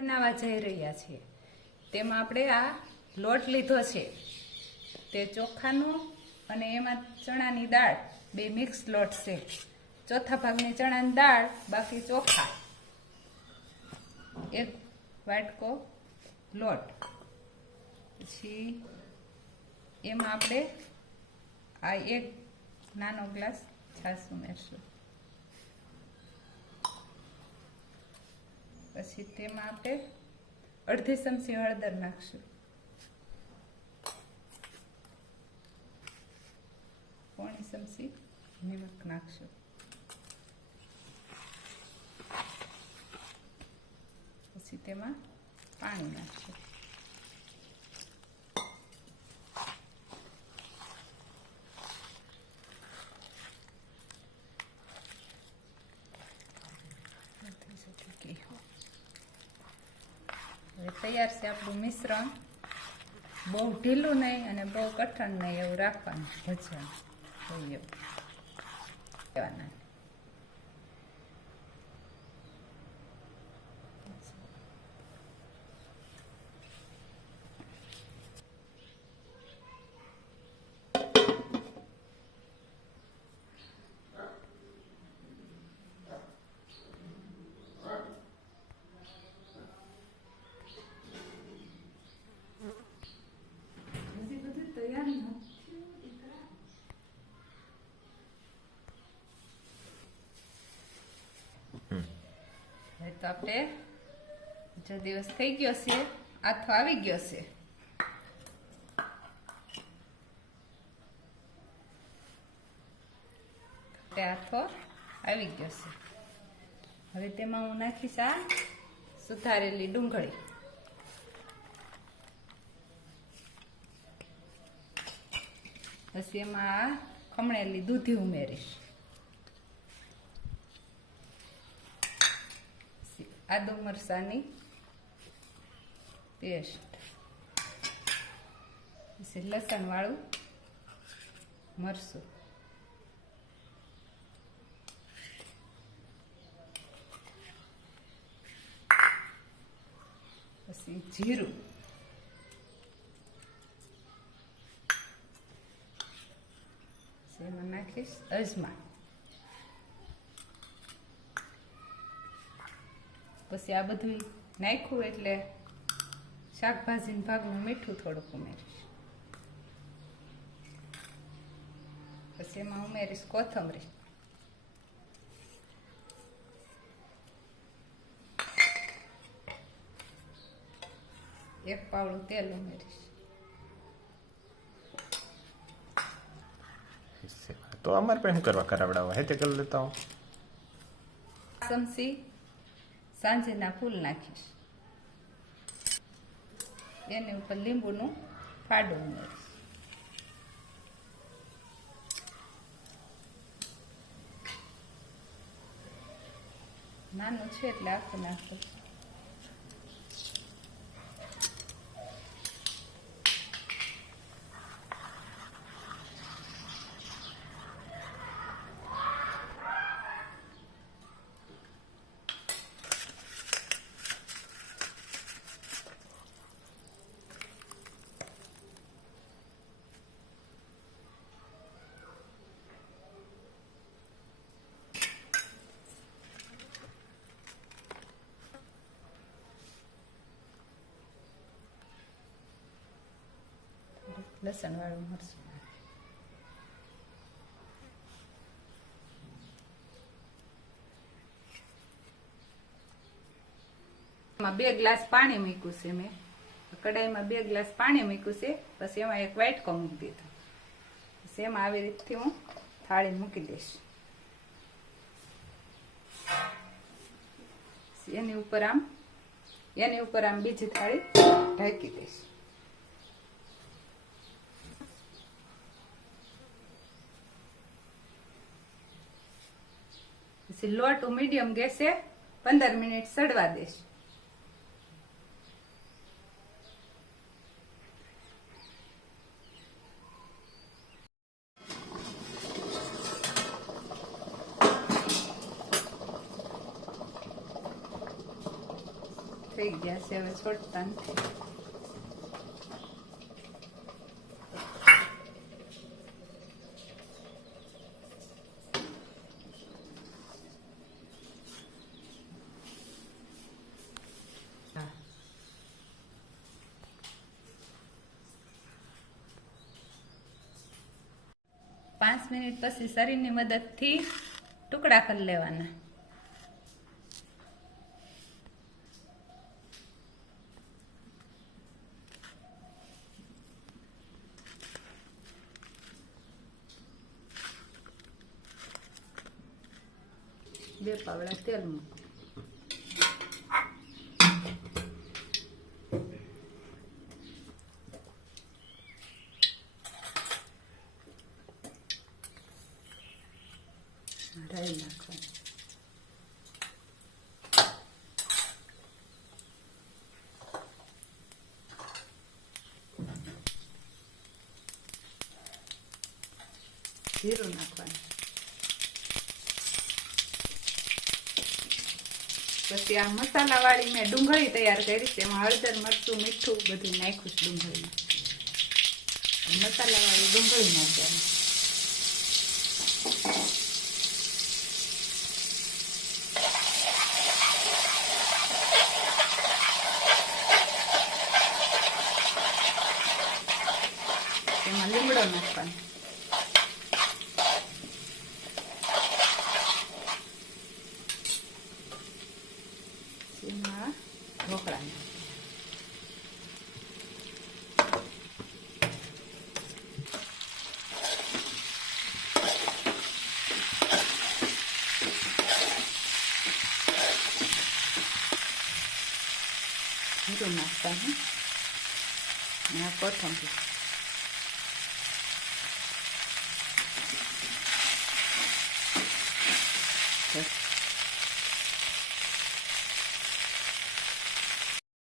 બનાવવા જઈ રહ્યા છીએ. તેમાં આપણે આ લોટ લીધો છે. તે ચોખાનો અને એમાં ચણાની દાળ, બે મિક્સ લોટ છે. ચોથા ભાગની ચણાની દાળ, બાકી ચોખા. એક વાટકો લોટ. પછી એમાં આપણે આ એક નાનો ગ્લાસ છાશ ઉમેરશું. પછી તેમાં આપણે અડધી ચમચી હળદર નાખશું. પોણી ચમચી નિમક નાખશું. પછી તેમાં પાણી નાખશું નથી જતું કે હવે તૈયાર છે આપણું મિશ્રણ. બહુ ઢીલું નહીં અને બહુ કઠણ નહીં એવું રાખવાનું. ભજવાનું એવું લેવાના હજી બધું તૈયાર નથી હવે તો આપણે જો દિવસ થઈ ગયો છે, આથો આવી ગયો છે. આથો આવી ગયો છે. હવે તેમાં હું નાખીશ આ સુધારેલી ડુંગળી. પછી એમાં ખમણેલી દૂધી ઉમેરીશ પછી આદુ મરસાની પેસ્ટ પછી લસણ વાળું મરસું પછી જીરું એમાં નાખીશ અજમા પછી આ બધું નાખ્યું એટલે શાકભાજીના ભાગનું મીઠું થોડુંક ઉમેરીશ. પછી એમાં ઉમેરીશ કોથમરી. એક પાવડું તેલ ઉમેરીશ. તો અમારે પણ શું કરવા કરાવડાવવા હે તે કરી લેતા હું ચમચી સાંજના ફૂલ નાખીશ. એની ઉપર લીંબુનું ફાડો ઉમેરીશ. નાનું છે એટલે આખું નાખું લસણ વાળું મરચું એમાં બે ગ્લાસ પાણી મૂક્યું છે મેં. કડાઈમાં બે ગ્લાસ પાણી મૂક્યું છે. પછી એમાં એક વાટકો મૂકી દીધો. પછી એમાં આવી રીતથી હું થાળી મૂકી દઈશ. એની ઉપર આમ, એની ઉપર આમ બીજી થાળી ઢાંકી દઈશ. પછી લોટ મીડિયમ ગેસે પંદર મિનિટ સડવા દઈશ થઈ ગયા છે હવે છોડતા નથી હા પાંચ મિનિટ પછી શરીરની મદદથી ટુકડા કરી લેવાના. બે પાવડા તેલ મૂકો. રાઈ નાખવાની જીરું નાખવાનું પછી આ મસાલા વાળી મેં ડુંગળી તૈયાર કરી એમાં હળદર, મરચું, મીઠું બધું નાખ્યું ડુંગળીમાં. મસાલા વાળી ડુંગળી નાખવાની એમાં લીમડો નાખવાનો એમાં ઢોકળા નાખવાના. જીરું